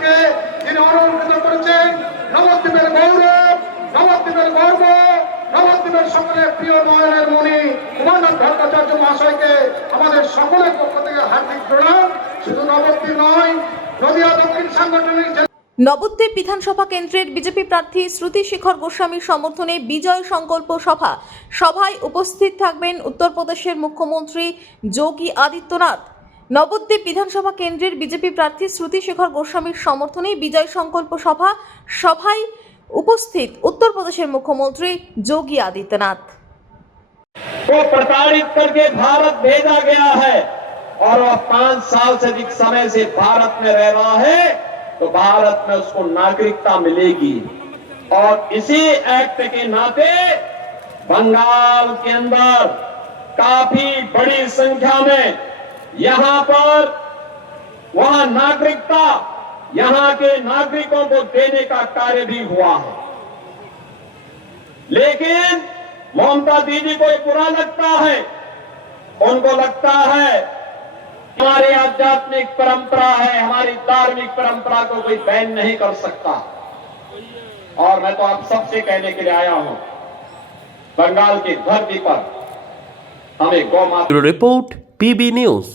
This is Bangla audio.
আজকে যিনি অলঙ্কৃত করেছেন নবদ্বীপের গৌরব, নবদ্বীপের গর্ব, নবদ্বীপের সকলের প্রিয় নয়নের মণি উমানাথ ভট্টাচার্য মহাশয়কে আমাদের সকলের পক্ষ থেকে হার্দিক প্রণাম। শুধু নবদ্বীপ নয়, নদিয়া দক্ষিণ সাংগঠনিক নবদ্বীপ বিধানসভা কেন্দ্রের বিজেপি প্রার্থী শ্রুতি শেখর গোস্বামীর সমর্থনে বিজয় সংকল্প সভা। সভায় উপস্থিত থাকবেন উত্তরপ্রদেশের মুখ্যমন্ত্রী যোগী আদিত্যনাথ। নবদ্বীপ বিধানসভা কেন্দ্রের বিজেপি প্রার্থী শ্রুতি শেখর গোস্বামীর সমর্থনে বিজয় সংকল্প সভা। সভায় উপস্থিত উত্তরপ্রদেশের মুখ্যমন্ত্রী যোগী आदित्यनाथ। को प्रताड़ित करके भारत भेजा गया है और वह 5 साल से अधिक समय से भारत में रह रहा है, तो भारत में उसको नागरिकता मिलेगी। और इसी एक्ट के नाते बंगाल के अंदर काफी बड़ी संख्या में यहां पर वहां नागरिकता यहां के नागरिकों को देने का कार्य भी हुआ है। लेकिन ममता दीदी को बुरा लगता है, उनको लगता है हमारी आध्यात्मिक परंपरा है, हमारी धार्मिक परंपरा को कोई बैन नहीं कर सकता। और मैं तो आप सबसे कहने के लिए आया हूं, बंगाल की धरती पर हमें गौ माता। Report PB news.